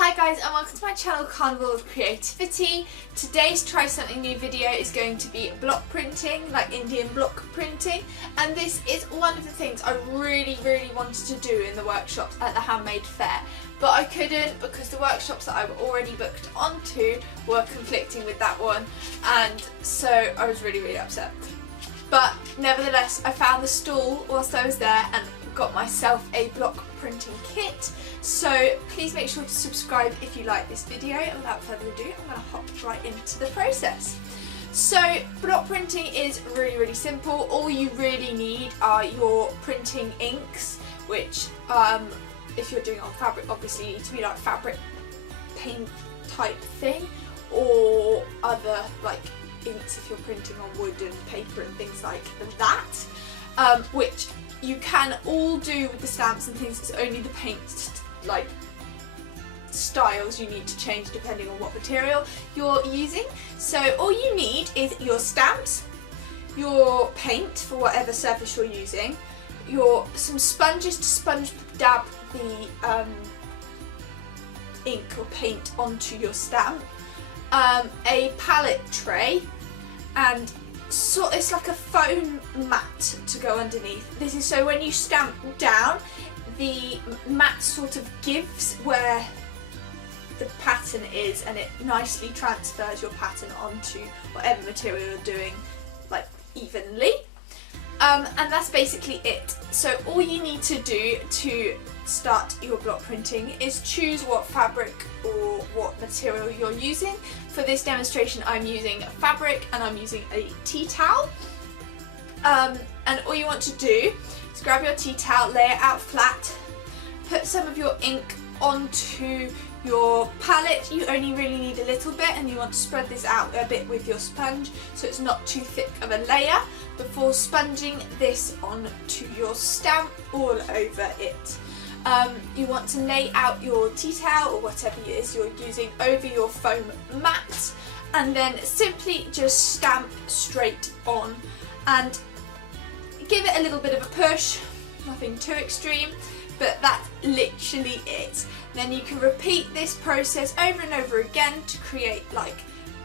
Hi guys, and welcome to my channel Carnival of Creativity. Today's Try Something New video is going to be block printing, like Indian block printing, and this is one of the things I really wanted to do in the workshops at the Handmade Fair, but I couldn't because the workshops that I've already booked onto were conflicting with that one, and so I was really upset. But nevertheless, I found the stall whilst I was there and got myself a block printing kit. So please make sure to subscribe if you like this video, and without further ado I'm going to hop right into the process. So block printing is really simple. All you really need are your printing inks, which if you're doing it on fabric obviously you need to be like fabric paint type thing, or other like inks if you're printing on wood and paper and things like that, which you can all do with the stamps and things. It's only the paint like styles you need to change depending on what material you're using. So all you need is your stamps, your paint for whatever surface you're using, some sponges to sponge dab the ink or paint onto your stamp, a palette tray, and so it's like a foam mat to go underneath. This is so when you stamp down, the mat sort of gives where the pattern is, and it nicely transfers your pattern onto whatever material you're doing, like evenly. And that's basically it. So all you need to do to start your block printing is choose what fabric or what material you're using. For this demonstration I'm using fabric and I'm using a tea towel. And all you want to do is grab your tea towel, lay it out flat, put some of your ink onto your palette. You only really need a little bit, and you want to spread this out a bit with your sponge so it's not too thick of a layer before sponging this onto your stamp all over it. You want to lay out your tea towel or whatever it is you're using over your foam mat, and then simply just stamp straight on and give it a little bit of a push, nothing too extreme, but that's literally it. Then you can repeat this process over and over again to create like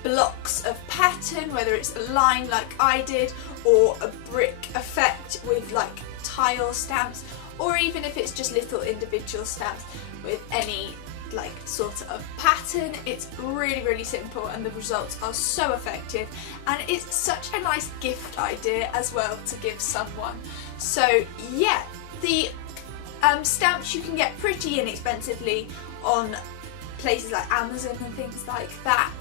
blocks of pattern, whether it's a line like I did, or a brick effect with like tile stamps, or even if it's just little individual stamps with any like sort of pattern. It's really simple, and the results are so effective, and it's such a nice gift idea as well to give someone. So yeah, the stamps you can get pretty inexpensively on places like Amazon and things like that,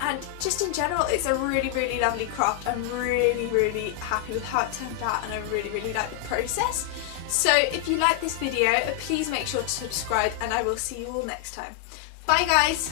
and just in general it's a really lovely craft. I'm really happy with how it turned out, and I really like the process. So if you like this video, please make sure to subscribe, and I will see you all next time. Bye guys!